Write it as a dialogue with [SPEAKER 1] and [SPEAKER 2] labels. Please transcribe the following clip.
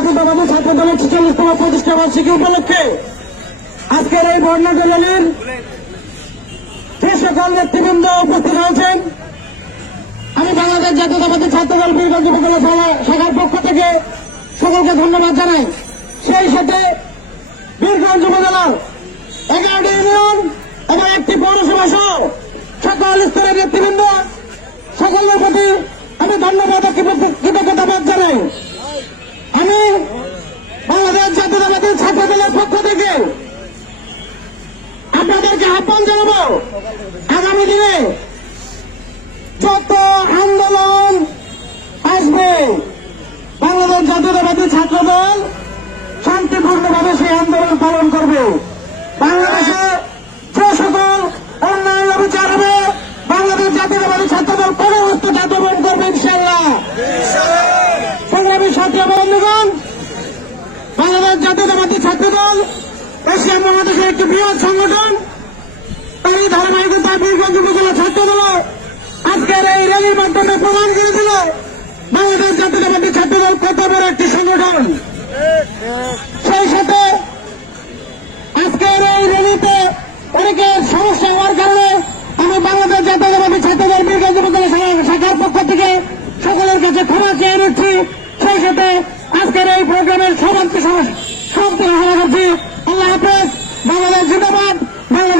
[SPEAKER 1] জাতীয়তাবাদী ছাত্র দলের ছেচল্লিশতম প্রতিষ্ঠা বার্ষিকী উপলক্ষে আজকের এই বর্ণাঢ্য র্যালির যে সকল নেতৃবৃন্দ উপস্থিত হয়েছেন আমি বাংলাদেশ জাতীয়তাবাদী ছাত্র দল বীরগঞ্জ উপজেলা শাখার পক্ষ থেকে সকলকে ধন্যবাদ জানাই। সেই সাথে বীরগঞ্জ উপজেলার এগারোটি ইউনিয়ন এবং একটি পৌরসভা সহ সকল স্তরের নেতৃবৃন্দ, সকলের প্রতি আমি ধন্যবাদ কৃতজ্ঞতাবাদ জানাই আমি বাংলাদেশ জাতীয়তাবাদী ছাত্র দলের পক্ষ থেকে আপনাদেরকে আহ্বান জানাব। আগামী দিনে যত আন্দোলন আসবে, বাংলাদেশ জাতীয়তাবাদী ছাত্র দল শান্তিপূর্ণভাবে সেই আন্দোলন পালন করবে। বাংলাদেশে যে সকল অন্যায় অবিচার হবে, বাংলাদেশ জাতীয়তাবাদী ছাত্র দল কোনো হস্ত জাতবন করবে ইনশাল্লাহ সংগ্রামী সাথী বন্ধুগণ, বাংলাদেশ জাতীয়তাবাদী ছাত্র দল এশিয়া মহাদেশের একটি বৃহৎ সংগঠন তারই ধারাবাহিকতা বীরগঞ্জ উপজেলা ছাত্র দল আজকের এই র্যালির মাধ্যমে প্রমাণ করে দিল বাংলাদেশ জাতীয়তাবাদী ছাত্র দল কত বড় একটি সংগঠন। সেই সাথে আজকের এই র্যালিতে অনেকের সমস্যা হওয়ার কারণে আমি বাংলাদেশ জাতীয়তাবাদী ছাত্র দল বীরগঞ্জ উপজেলা শাখার পক্ষ থেকে সকলের কাছে ক্ষমা চেয়ে নিচ্ছি। সেই সাথে আজকের এই প্রোগ্রামের সমাপ্তি সমাপ্তি ঘোষণা করছি আল্লাহ হাফেজ। বাংলাদেশ জিন্দাবাদ। বাংলাদেশ